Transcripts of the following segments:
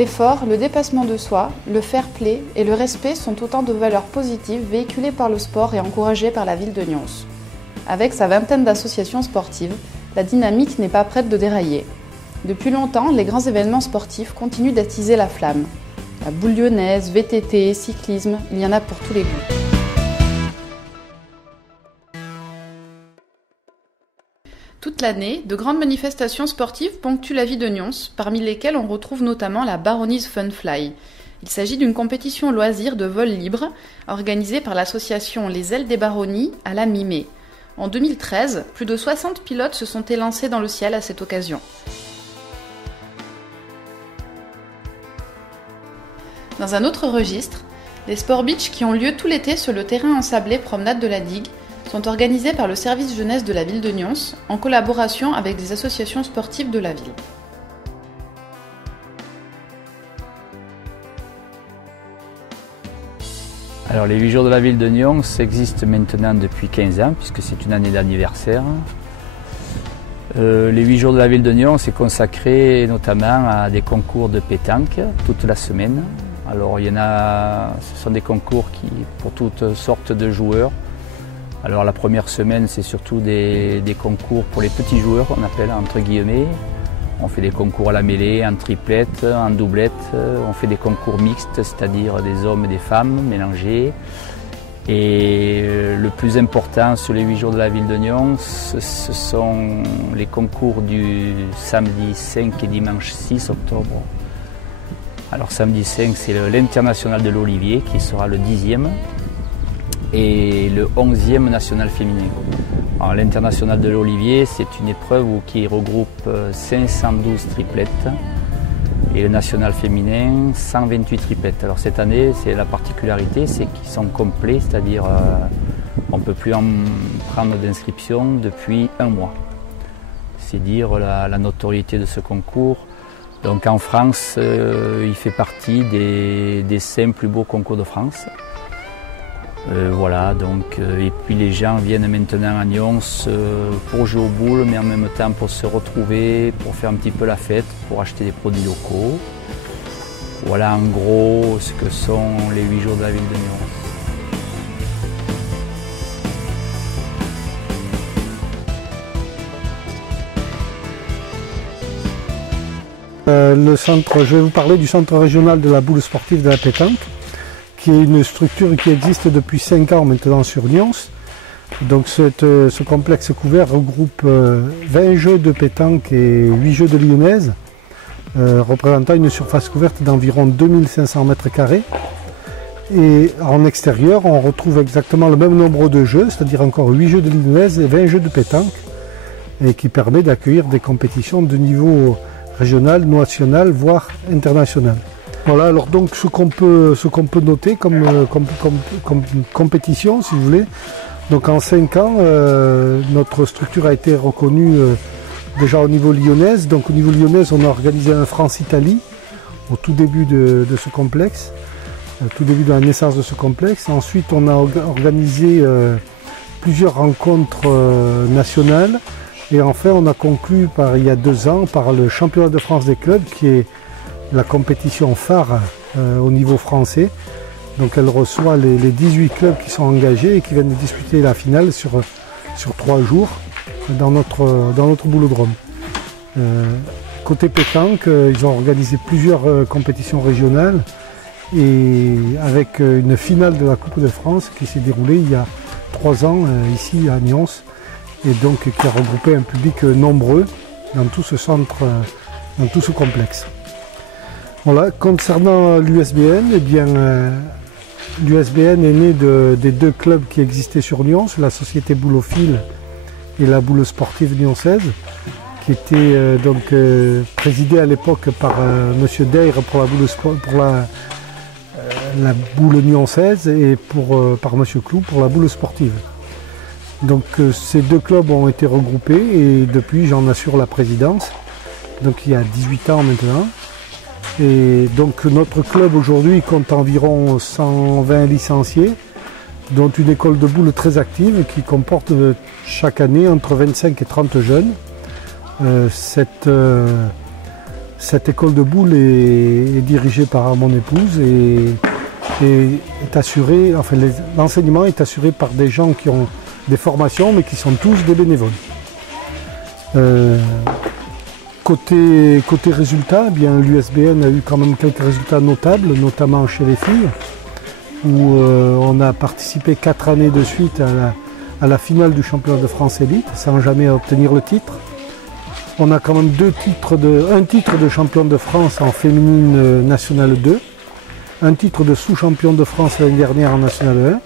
L'effort, le dépassement de soi, le fair play et le respect sont autant de valeurs positives véhiculées par le sport et encouragées par la ville de Nyons. Avec sa vingtaine d'associations sportives, la dynamique n'est pas prête de dérailler. Depuis longtemps, les grands événements sportifs continuent d'attiser la flamme. La boule lyonnaise, VTT, cyclisme, il y en a pour tous les goûts. Toute l'année, de grandes manifestations sportives ponctuent la vie de Nyons, parmi lesquelles on retrouve notamment la Baronnie's Fun Fly. Il s'agit d'une compétition loisir de vol libre organisée par l'association Les Ailes des Baronnies à la mi-mai. En 2013, plus de 60 pilotes se sont élancés dans le ciel à cette occasion. Dans un autre registre, les sports beach qui ont lieu tout l'été sur le terrain ensablé promenade de la Digue sont organisés par le service jeunesse de la ville de Nyons en collaboration avec des associations sportives de la ville. Alors les 8 jours de la ville de Nyons existent maintenant depuis 15 ans puisque c'est une année d'anniversaire. Les 8 jours de la ville de Nyons est consacré notamment à des concours de pétanque toute la semaine. Alors ce sont des concours pour toutes sortes de joueurs. Alors la première semaine, c'est surtout des concours pour les petits joueurs, on appelle entre guillemets. On fait des concours à la mêlée, en triplette, en doublette. On fait des concours mixtes, c'est-à-dire des hommes et des femmes mélangés. Et le plus important sur les 8 jours de la ville de Nyons, ce sont les concours du samedi 5 et dimanche 6 octobre. Alors samedi 5, c'est l'international de l'Olivier qui sera le 10e. Et le 11e national féminin. L'international de l'Olivier, c'est une épreuve qui regroupe 512 triplettes et le national féminin 128 triplettes. Alors cette année, la particularité, c'est qu'ils sont complets, c'est-à-dire on ne peut plus en prendre d'inscription depuis un mois. C'est dire la notoriété de ce concours. Donc en France, il fait partie des 5 plus beaux concours de France. Voilà, et puis les gens viennent maintenant à Nyons pour jouer aux boules, mais en même temps pour se retrouver, pour faire un petit peu la fête, pour acheter des produits locaux. Voilà en gros ce que sont les 8 jours de la ville de Nyons. Je vais vous parler du centre régional de la boule sportive de la pétanque, qui est une structure qui existe depuis 5 ans maintenant sur Nyons. Donc ce complexe couvert regroupe 20 jeux de pétanque et 8 jeux de lyonnaise, représentant une surface couverte d'environ 2500 m². Et en extérieur, on retrouve exactement le même nombre de jeux, c'est-à-dire encore 8 jeux de lyonnaise et 20 jeux de pétanque, et qui permet d'accueillir des compétitions de niveau régional, national, voire international. Voilà, alors donc ce qu'on peut noter comme compétition, si vous voulez. Donc en 5 ans, notre structure a été reconnue déjà au niveau lyonnaise. Donc au niveau lyonnaise, on a organisé un France-Italie au tout début de ce complexe, au tout début de la naissance de ce complexe. Ensuite, on a organisé plusieurs rencontres nationales. Et enfin, on a conclu il y a 2 ans par le championnat de France des clubs, qui est la compétition phare au niveau français. Donc elle reçoit les 18 clubs qui sont engagés et qui viennent disputer la finale sur 3 jours dans notre boulodrome. Côté pétanque, ils ont organisé plusieurs compétitions régionales et avec une finale de la Coupe de France qui s'est déroulée il y a 3 ans ici à Nyons, et donc qui a regroupé un public nombreux dans tout ce centre, dans tout ce complexe. Voilà, concernant l'USBN, eh bien, l'USBN est né des 2 clubs qui existaient sur Nyons, la société Boulophile et la boule sportive nyonsaise, qui était présidée à l'époque par M. Deyre pour la boule nyonsaise et par M. Clou pour la boule sportive. Donc ces 2 clubs ont été regroupés et depuis j'en assure la présidence, donc il y a 18 ans maintenant. Et donc notre club aujourd'hui compte environ 120 licenciés, dont une école de boules très active qui comporte chaque année entre 25 et 30 jeunes. Cette Cette école de boules est dirigée par mon épouse et est assurée, enfin l'enseignement est assuré par des gens qui ont des formations mais qui sont tous des bénévoles. Côté résultats, eh bien l'USBN a eu quand même quelques résultats notables, notamment chez les filles, où on a participé 4 années de suite à la finale du championnat de France élite, sans jamais obtenir le titre. On a quand même un titre de champion de France en féminine nationale 2, un titre de sous-champion de France l'année dernière en nationale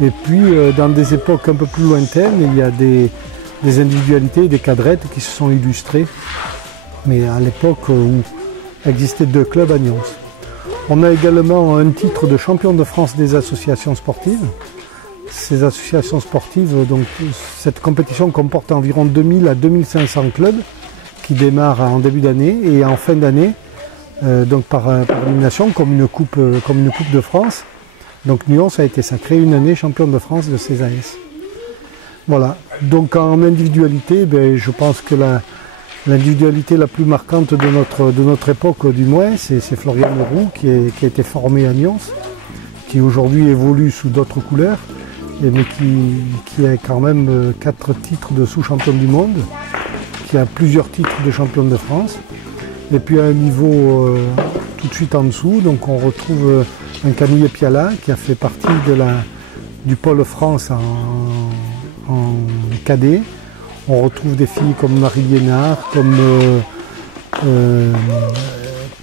1. Et puis dans des époques un peu plus lointaines, il y a des individualités, des cadrettes qui se sont illustrées, mais à l'époque où existaient 2 clubs à Nyons. On a également un titre de champion de France des associations sportives. Ces associations sportives, donc cette compétition comporte environ 2000 à 2500 clubs qui démarrent en début d'année et en fin d'année, donc par élimination, comme une coupe de France. Donc Nyons a été sacré une année champion de France de ces AS. Voilà, donc en individualité, je pense que l'individualité la plus marquante de notre époque du moins, c'est Florian Leroux qui a été formé à Nyons, qui aujourd'hui évolue sous d'autres couleurs, mais qui a quand même 4 titres de sous-champion du monde, qui a plusieurs titres de champion de France. Et puis à un niveau tout de suite en dessous, donc on retrouve un Camille Piala qui a fait partie du pôle France en cadet. On retrouve des filles comme Marie Liénard,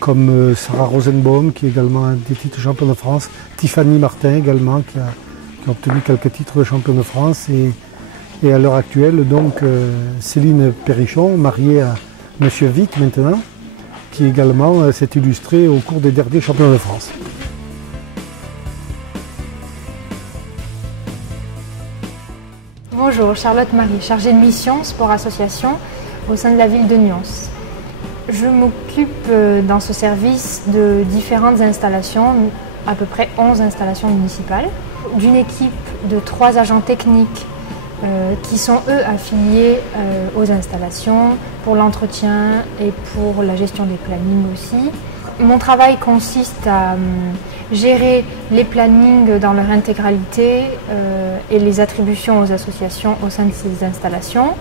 comme Sarah Rosenbaum qui est également des titres de champion de France, Tiffany Martin également qui a obtenu quelques titres de champion de France et à l'heure actuelle donc Céline Perrichon, mariée à Monsieur Vic maintenant, qui également s'est illustrée au cours des derniers championnats de France. Bonjour, Charlotte Marie, chargée de mission Sport Association au sein de la ville de Nyons. Je m'occupe dans ce service de différentes installations, à peu près 11 installations municipales, d'une équipe de 3 agents techniques qui sont eux affiliés aux installations pour l'entretien et pour la gestion des plannings aussi. Mon travail consiste à gérer les plannings dans leur intégralité et les attributions aux associations au sein de ces installations.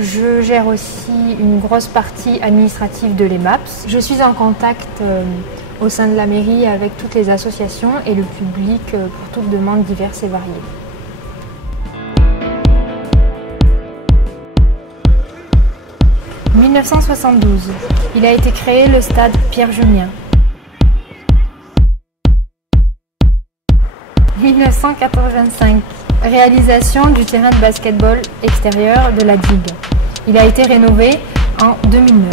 Je gère aussi une grosse partie administrative de l'EMAPS. Je suis en contact au sein de la mairie avec toutes les associations et le public pour toutes demandes diverses et variées. En 1972, il a été créé le stade Pierre-Julien. 1985, réalisation du terrain de basket-ball extérieur de la digue. Il a été rénové en 2009.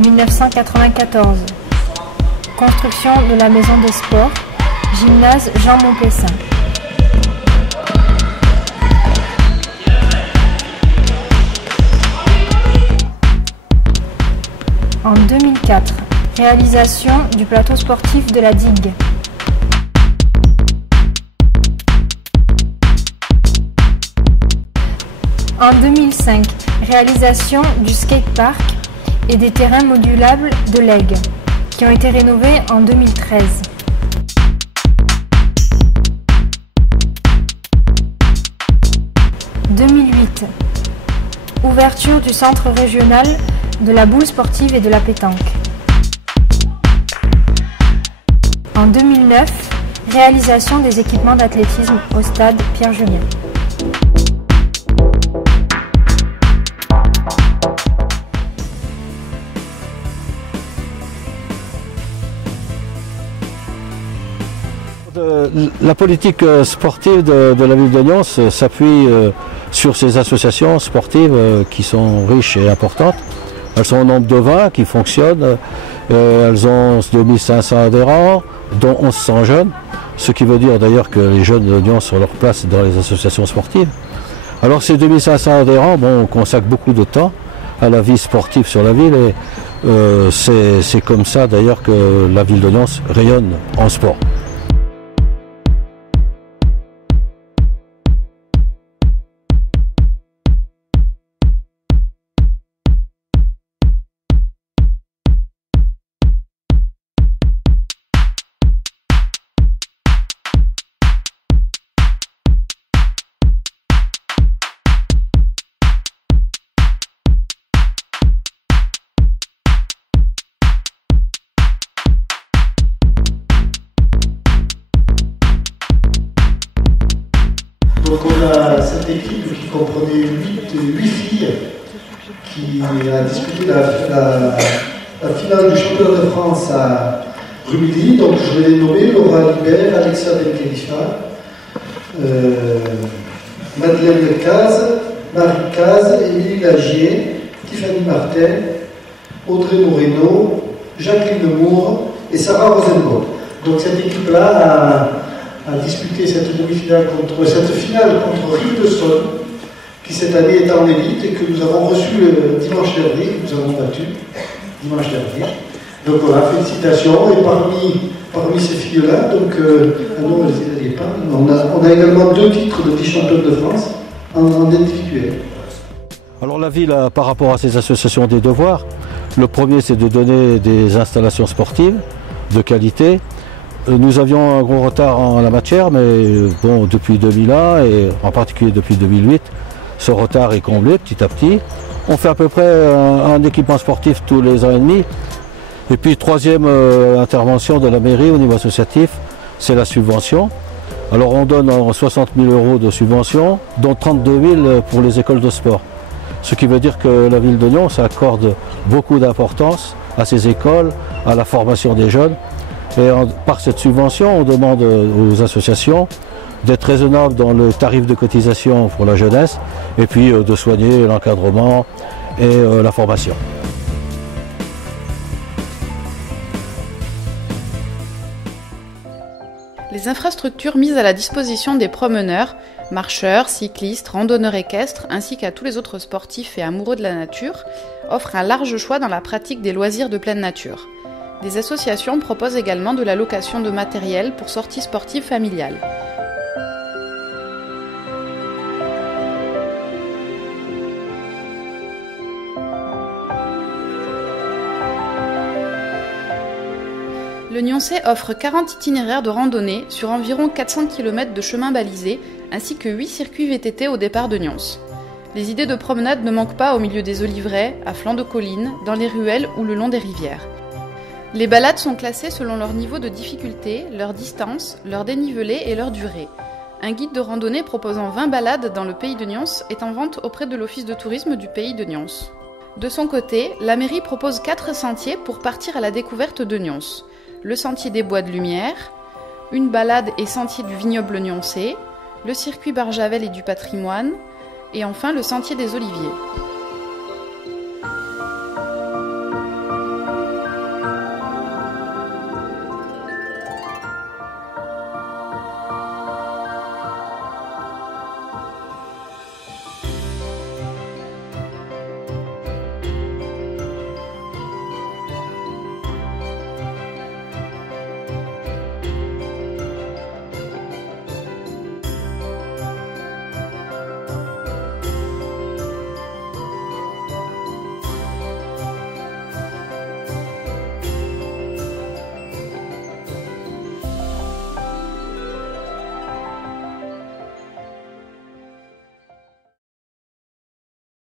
1994, construction de la maison des sports, gymnase Jean Montpessin. En 2004, réalisation du plateau sportif de la digue. En 2005, réalisation du skatepark et des terrains modulables de l'Aigle, qui ont été rénovés en 2013. En 2008, ouverture du centre régional de la boule sportive et de la pétanque. En 2009, réalisation des équipements d'athlétisme au stade Pierre-Julien. La politique sportive de la ville de Nyons s'appuie sur ces associations sportives qui sont riches et importantes. Elles sont au nombre de 20 qui fonctionnent. Elles ont 2500 adhérents, dont 1100 jeunes, ce qui veut dire d'ailleurs que les jeunes de Nyons ont leur place dans les associations sportives. Alors ces 2500 adhérents, on consacre beaucoup de temps à la vie sportive sur la ville et c'est comme ça d'ailleurs que la ville de Nyons rayonne en sport. on a cette équipe qui comprenait 8 filles qui a disputé la finale du championnat de France à Rumilly. Donc je vais les nommer: Laura Libert, Alexia Benkhelifa, Madeleine Lecaz, Marie Caz, Émilie Lagier, Tiffany Martin, Audrey Moreno, Jacqueline Moore et Sarah Rosenbaum. Donc cette équipe-là a disputé cette finale contre Rive-de-Saône, qui cette année est en élite et que nous avons reçu dimanche dernier, que nous avons battu dimanche dernier. Donc voilà, félicitations. Et parmi ces filles-là, donc non, elles n'y pas. On a également 2 titres de vice-championne de France en individuel. Alors la ville, par rapport à ces associations des devoirs, le premier c'est de donner des installations sportives de qualité. Nous avions un gros retard en la matière, mais bon, depuis 2001 et en particulier depuis 2008, ce retard est comblé petit à petit. On fait à peu près un équipement sportif tous les ans et demi. Et puis troisième intervention de la mairie au niveau associatif, c'est la subvention. Alors on donne 60 000 € de subvention, dont 32 000 pour les écoles de sport. Ce qui veut dire que la ville de Nyons accorde beaucoup d'importance à ces écoles, à la formation des jeunes. Et par cette subvention, on demande aux associations d'être raisonnables dans le tarif de cotisation pour la jeunesse et puis de soigner l'encadrement et la formation. Les infrastructures mises à la disposition des promeneurs, marcheurs, cyclistes, randonneurs équestres, ainsi qu'à tous les autres sportifs et amoureux de la nature, offrent un large choix dans la pratique des loisirs de pleine nature. Des associations proposent également de la location de matériel pour sorties sportives familiales. Le Nyonçais offre 40 itinéraires de randonnée sur environ 400 km de chemins balisés, ainsi que 8 circuits VTT au départ de Nyons. Les idées de promenade ne manquent pas au milieu des oliveraies, à flanc de collines, dans les ruelles ou le long des rivières. Les balades sont classées selon leur niveau de difficulté, leur distance, leur dénivelé et leur durée. Un guide de randonnée proposant 20 balades dans le pays de Nyons est en vente auprès de l'office de tourisme du pays de Nyons. De son côté, la mairie propose 4 sentiers pour partir à la découverte de Nyons. Le sentier des Bois de Lumière, une balade et sentier du vignoble nyonçais, le circuit Barjavel et du patrimoine, et enfin le sentier des Oliviers.